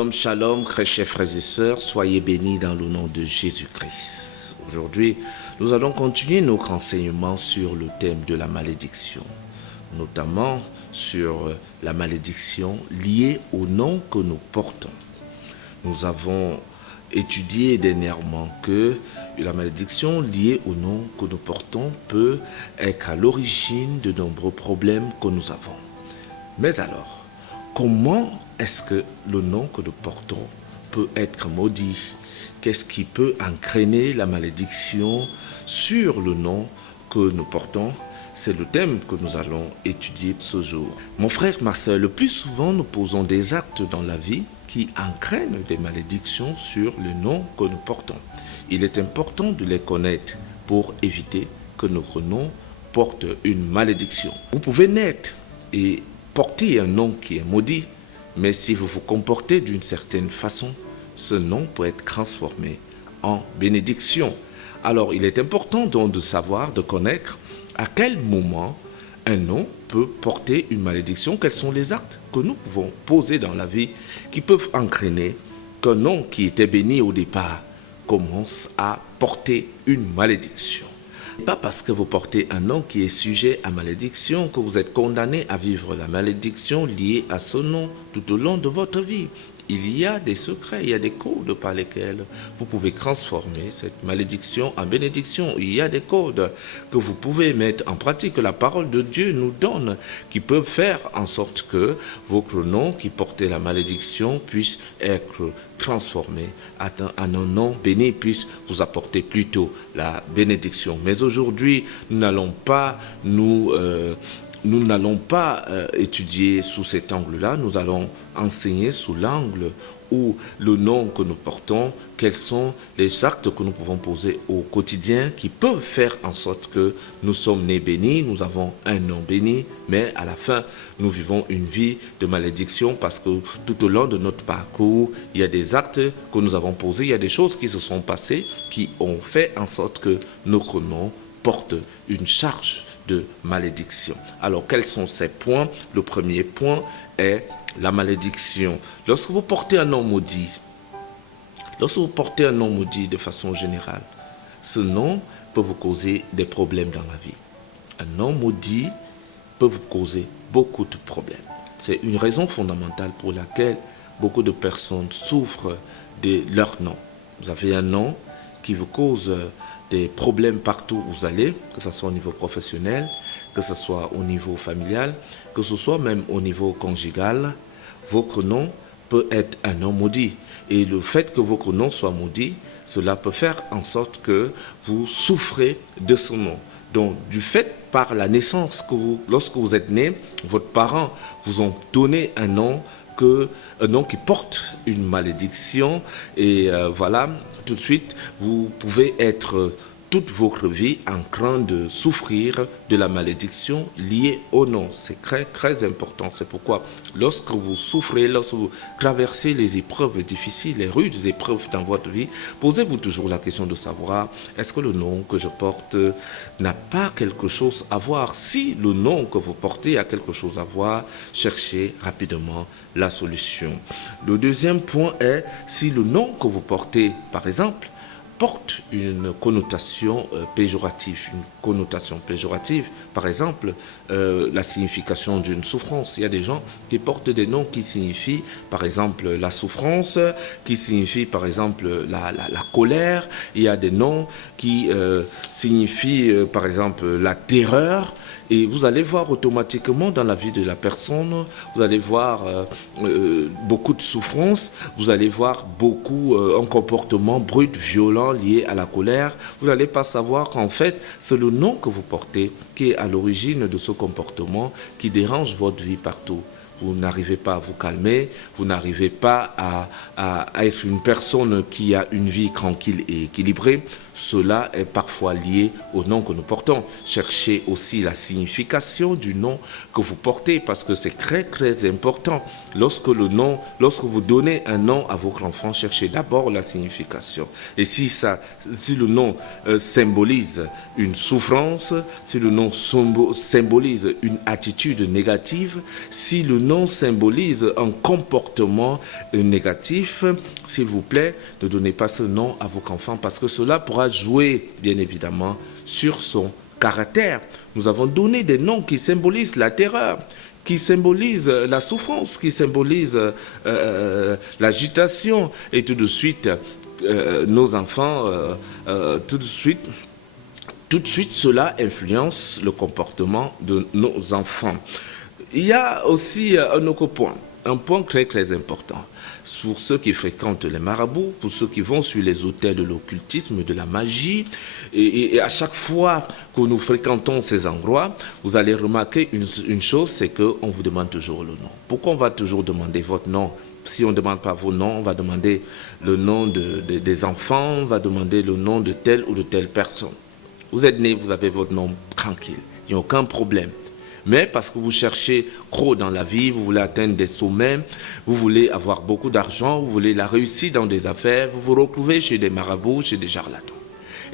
Shalom, shalom, très chers frères et sœurs, soyez bénis dans le nom de Jésus-Christ. Aujourd'hui, nous allons continuer nos renseignements sur le thème de la malédiction, notamment sur la malédiction liée au nom que nous portons. Nous avons étudié dernièrement que la malédiction liée au nom que nous portons peut être à l'origine de nombreux problèmes que nous avons. Mais alors, comment est-ce que le nom que nous portons peut être maudit? Qu'est-ce qui peut entraîner la malédiction sur le nom que nous portons? C'est le thème que nous allons étudier ce jour. Mon frère, ma soeur, le plus souvent nous posons des actes dans la vie qui entraînent des malédictions sur le nom que nous portons. Il est important de les connaître pour éviter que notre nom porte une malédiction. Vous pouvez naître et porter un nom qui est maudit, mais si vous vous comportez d'une certaine façon, ce nom peut être transformé en bénédiction. Alors, il est important donc de savoir, de connaître à quel moment un nom peut porter une malédiction. Quels sont les actes que nous pouvons poser dans la vie qui peuvent entraîner qu'un nom qui était béni au départ commence à porter une malédiction. Pas parce que vous portez un nom qui est sujet à malédiction que vous êtes condamné à vivre la malédiction liée à ce nom tout au long de votre vie. Il y a des secrets, il y a des codes par lesquels vous pouvez transformer cette malédiction en bénédiction. Il y a des codes que vous pouvez mettre en pratique, que la parole de Dieu nous donne, qui peuvent faire en sorte que votre nom qui portait la malédiction puisse être transformé en un nom béni, puisse vous apporter plutôt la bénédiction. Mais aujourd'hui, nous n'allons pas étudier sous cet angle-là, nous allons enseigner sous l'angle où le nom que nous portons, quels sont les actes que nous pouvons poser au quotidien qui peuvent faire en sorte que nous sommes nés bénis, nous avons un nom béni, mais à la fin, nous vivons une vie de malédiction parce que tout au long de notre parcours, il y a des actes que nous avons posés, il y a des choses qui se sont passées qui ont fait en sorte que notre nom porte une charge de malédiction. Alors, quels sont ces points? Le premier point est la malédiction. Lorsque vous portez un nom maudit, de façon générale, ce nom peut vous causer des problèmes dans la vie. Un nom maudit peut vous causer beaucoup de problèmes. C'est une raison fondamentale pour laquelle beaucoup de personnes souffrent de leur nom. Vous avez un nom qui vous cause des problèmes partout où vous allez, que ce soit au niveau professionnel, que ce soit au niveau familial, que ce soit même au niveau conjugal. Votre nom peut être un nom maudit. Et le fait que votre nom soit maudit, cela peut faire en sorte que vous souffrez de ce nom. Donc, du fait, par la naissance, lorsque vous êtes né, votre parent vous ont donné un nom qui porte une malédiction. Et voilà, tout de suite, vous pouvez être toute votre vie en train de souffrir de la malédiction liée au nom. C'est très, très important. C'est pourquoi lorsque vous souffrez, lorsque vous traversez les épreuves difficiles, les rudes épreuves dans votre vie, posez-vous toujours la question de savoir, est-ce que le nom que je porte n'a pas quelque chose à voir? Si le nom que vous portez a quelque chose à voir, cherchez rapidement la solution. Le deuxième point est, si le nom que vous portez, par exemple, porte une connotation péjorative. Par exemple, la signification d'une souffrance. Il y a des gens qui portent des noms qui signifient, par exemple, la souffrance, qui signifient, par exemple, la colère. Il y a des noms qui signifient, par exemple, la terreur. Et vous allez voir automatiquement dans la vie de la personne, vous allez voir beaucoup de souffrance, vous allez voir beaucoup un comportement brut, violent, lié à la colère. Vous n'allez pas savoir qu'en fait, c'est le nom que vous portez qui est à l'origine de ce comportement qui dérange votre vie partout. Vous n'arrivez pas à vous calmer, vous n'arrivez pas à être une personne qui a une vie tranquille et équilibrée. Cela est parfois lié au nom que nous portons. Cherchez aussi la signification du nom que vous portez parce que c'est très très important. Lorsque vous donnez un nom à votre enfant, cherchez d'abord la signification. Et si le nom symbolise une souffrance, si le nom symbolise une attitude négative, si le nom symbolise un comportement négatif, s'il vous plaît, ne donnez pas ce nom à votre enfant parce que cela pourra jouer, bien évidemment, sur son caractère. Nous avons donné des noms qui symbolisent la terreur, qui symbolisent la souffrance, qui symbolisent l'agitation. Et tout de suite, nos enfants, tout de suite, cela influence le comportement de nos enfants. Il y a aussi un autre point, un point très très important. Pour ceux qui fréquentent les marabouts, pour ceux qui vont sur les autels de l'occultisme, de la magie, et à chaque fois que nous fréquentons ces endroits, vous allez remarquer une chose, c'est qu'on vous demande toujours le nom. Pourquoi on va toujours demander votre nom? Si on ne demande pas vos noms, on va demander le nom des enfants, on va demander le nom de telle ou de telle personne. Vous êtes né, vous avez votre nom tranquille, il n'y a aucun problème. Mais parce que vous cherchez trop dans la vie, vous voulez atteindre des sommets, vous voulez avoir beaucoup d'argent, vous voulez la réussite dans des affaires, vous vous retrouvez chez des marabouts, chez des charlatans.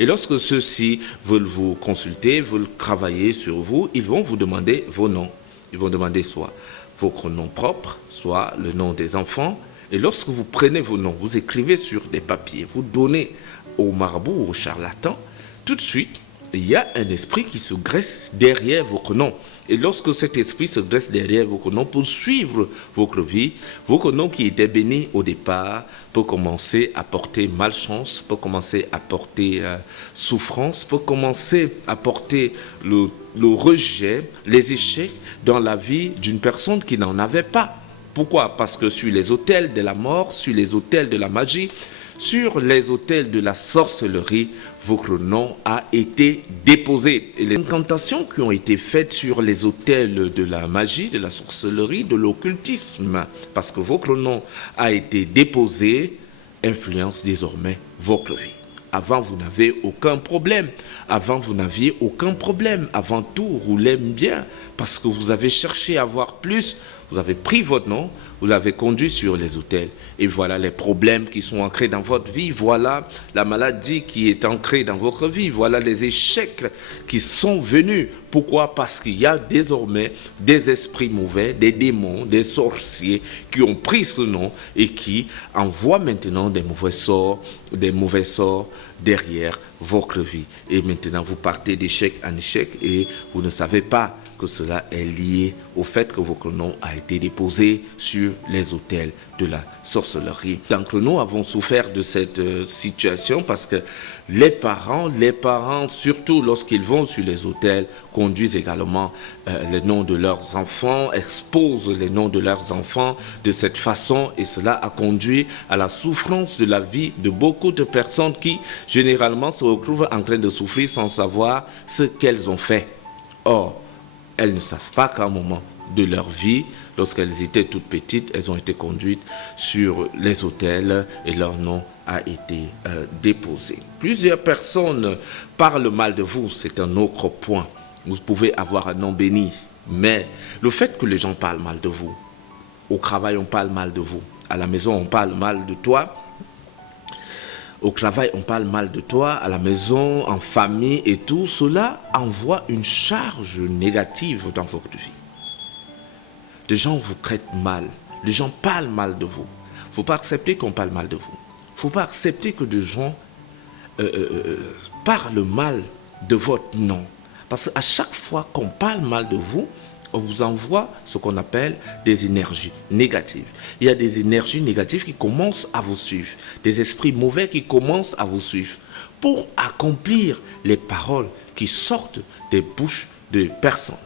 Et lorsque ceux-ci veulent vous consulter, veulent travailler sur vous, ils vont vous demander vos noms. Ils vont demander soit votre nom propre, soit le nom des enfants. Et lorsque vous prenez vos noms, vous écrivez sur des papiers, vous donnez au marabout, au charlatan, tout de suite, il y a un esprit qui se dresse derrière votre nom. Et lorsque cet esprit se dresse derrière votre nom pour suivre votre vie, votre nom qui était béni au départ peut commencer à porter malchance, peut commencer à porter souffrance, peut commencer à porter le rejet, les échecs dans la vie d'une personne qui n'en avait pas. Pourquoi? Parce que sur les autels de la mort, sur les autels de la magie, sur les autels de la sorcellerie, votre nom a été déposé. Et les incantations qui ont été faites sur les autels de la magie, de la sorcellerie, de l'occultisme, parce que votre nom a été déposé, influencent désormais votre vie. Avant, vous n'avez aucun problème. Avant, vous n'aviez aucun problème. Avant, tout roulait bien parce que vous avez cherché à avoir plus. Vous avez pris votre nom, vous l'avez conduit sur les autels. Et voilà les problèmes qui sont ancrés dans votre vie. Voilà la maladie qui est ancrée dans votre vie. Voilà les échecs qui sont venus. Pourquoi? Parce qu'il y a désormais des esprits mauvais, des démons, des sorciers qui ont pris ce nom et qui envoient maintenant des mauvais sorts derrière votre vie. Et maintenant, vous partez d'échec en échec et vous ne savez pas que cela est lié au fait que votre nom a été déposé sur les autels de la sorcellerie. Donc nous avons souffert de cette situation parce que les parents, surtout lorsqu'ils vont sur les autels, conduisent également les noms de leurs enfants, exposent les noms de leurs enfants de cette façon et cela a conduit à la souffrance de la vie de beaucoup de personnes qui généralement se retrouvent en train de souffrir sans savoir ce qu'elles ont fait. Or, elles ne savent pas qu'à un moment de leur vie, lorsqu'elles étaient toutes petites, elles ont été conduites sur les autels et leur nom a été déposé. Plusieurs personnes parlent mal de vous, c'est un autre point. Vous pouvez avoir un nom béni, mais le fait que les gens parlent mal de vous, au travail on parle mal de vous, à la maison on parle mal de toi, au travail, on parle mal de toi, à la maison, en famille et tout, cela envoie une charge négative dans votre vie. Les gens vous traitent mal, les gens parlent mal de vous. Il ne faut pas accepter qu'on parle mal de vous. Il ne faut pas accepter que des gens parlent mal de votre nom. Parce qu'à chaque fois qu'on parle mal de vous, on vous envoie ce qu'on appelle des énergies négatives. Il y a des énergies négatives qui commencent à vous suivre, des esprits mauvais qui commencent à vous suivre pour accomplir les paroles qui sortent des bouches de personnes.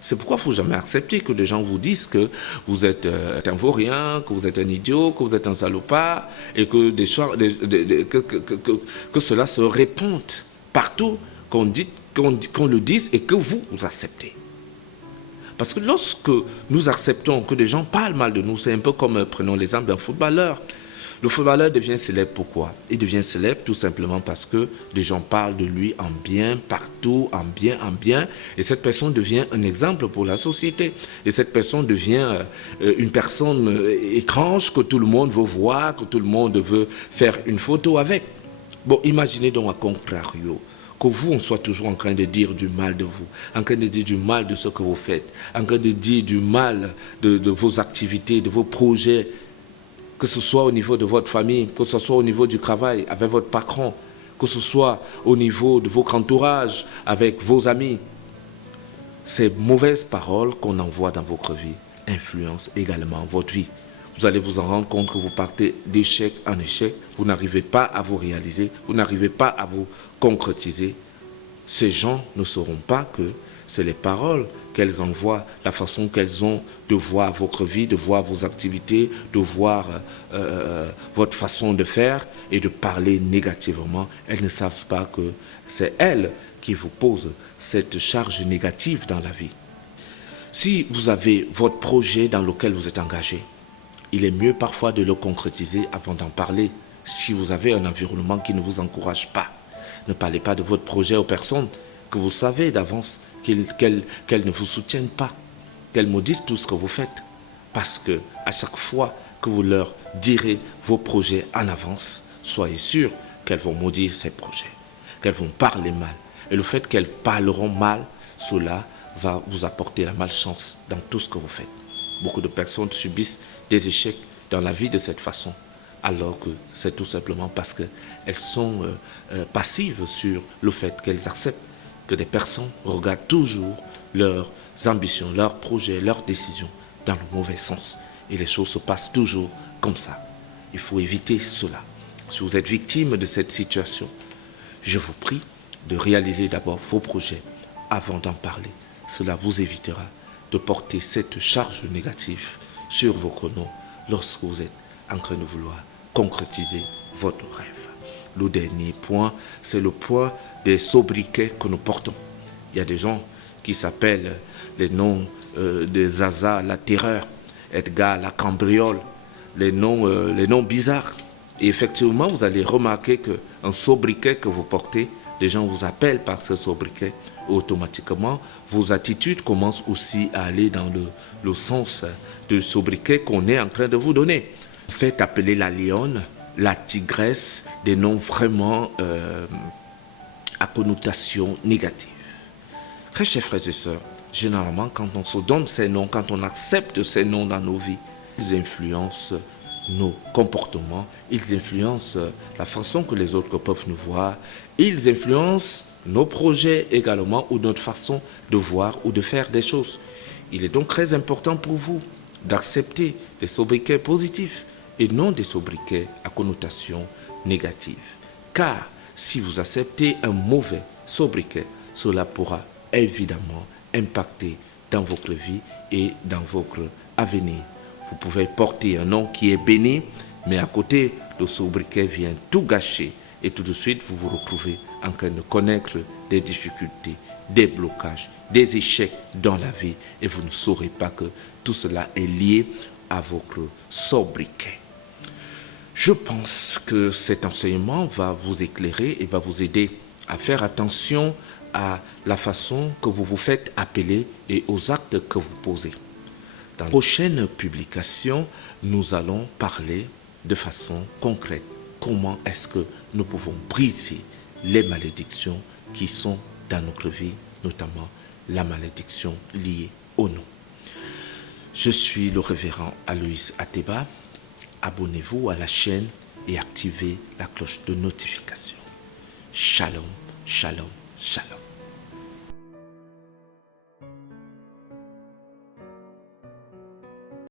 C'est pourquoi il ne faut jamais accepter que des gens vous disent que vous êtes un vaurien, que vous êtes un idiot, que vous êtes un salopard et que, que cela se répande partout, qu'on le dise et que vous acceptez. Parce que lorsque nous acceptons que des gens parlent mal de nous, c'est un peu comme, prenons l'exemple d'un footballeur. Le footballeur devient célèbre pourquoi? Il devient célèbre tout simplement parce que des gens parlent de lui en bien, partout, en bien. Et cette personne devient un exemple pour la société. Et cette personne devient une personne étrange que tout le monde veut voir, que tout le monde veut faire une photo avec. Bon, imaginez donc à contrario que vous, on soit toujours en train de dire du mal de vous, en train de dire du mal de ce que vous faites, en train de dire du mal de vos activités, de vos projets, que ce soit au niveau de votre famille, que ce soit au niveau du travail avec votre patron, que ce soit au niveau de votre entourage avec vos amis. Ces mauvaises paroles qu'on envoie dans votre vie influencent également votre vie. Vous allez vous en rendre compte que vous partez d'échec en échec, vous n'arrivez pas à vous réaliser, vous n'arrivez pas à vous concrétiser. Ces gens ne sauront pas que c'est les paroles qu'elles envoient, la façon qu'elles ont de voir votre vie, de voir vos activités, de voir votre façon de faire et de parler négativement. Elles ne savent pas que c'est elles qui vous posent cette charge négative dans la vie. Si vous avez votre projet dans lequel vous êtes engagé, il est mieux parfois de le concrétiser avant d'en parler. Si vous avez un environnement qui ne vous encourage pas, ne parlez pas de votre projet aux personnes que vous savez d'avance qu'elles ne vous soutiennent pas, qu'elles maudissent tout ce que vous faites. Parce que à chaque fois que vous leur direz vos projets en avance, soyez sûr qu'elles vont maudire ces projets, qu'elles vont parler mal. Et le fait qu'elles parleront mal, cela va vous apporter la malchance dans tout ce que vous faites. Beaucoup de personnes subissent des échecs dans la vie de cette façon, alors que c'est tout simplement parce qu'elles sont passives sur le fait qu'elles acceptent que des personnes regardent toujours leurs ambitions, leurs projets, leurs décisions dans le mauvais sens. Et les choses se passent toujours comme ça. Il faut éviter cela. Si vous êtes victime de cette situation, je vous prie de réaliser d'abord vos projets avant d'en parler. Cela vous évitera de porter cette charge négative sur vos chronos lorsque vous êtes en train de vouloir concrétiser votre rêve. Le dernier point, c'est le point des sobriquets que nous portons. Il y a des gens qui s'appellent les noms de Zaza, la terreur, Edgar, la cambriole, les noms bizarres. Et effectivement, vous allez remarquer qu'un sobriquet que vous portez, les gens vous appellent par ce sobriquet. Automatiquement, vos attitudes commencent aussi à aller dans le sens de sobriquet qu'on est en train de vous donner. Faites appeler la lionne, la tigresse, des noms vraiment à connotation négative. Très chers frères et sœurs, généralement, quand on se donne ces noms, quand on accepte ces noms dans nos vies, ils influencent nos comportements, ils influencent la façon que les autres peuvent nous voir, ils influencent nos projets également ou notre façon de voir ou de faire des choses. Il est donc très important pour vous d'accepter des sobriquets positifs et non des sobriquets à connotation négative. Car si vous acceptez un mauvais sobriquet, cela pourra évidemment impacter dans votre vie et dans votre avenir. Vous pouvez porter un nom qui est béni, mais à côté, le sobriquet vient tout gâcher et tout de suite, vous vous retrouvez en train de connaître des difficultés, des blocages, des échecs dans la vie et vous ne saurez pas que tout cela est lié à votre sobriquet. Je pense que cet enseignement va vous éclairer et va vous aider à faire attention à la façon que vous vous faites appeler et aux actes que vous posez. Dans la prochaine publication, nous allons parler de façon concrète. Comment est-ce que nous pouvons briser les malédictions qui sont dans notre vie, notamment la malédiction liée au nom. Je suis le révérend Aloïs Ateba. Abonnez-vous à la chaîne et activez la cloche de notification. Shalom, shalom, shalom.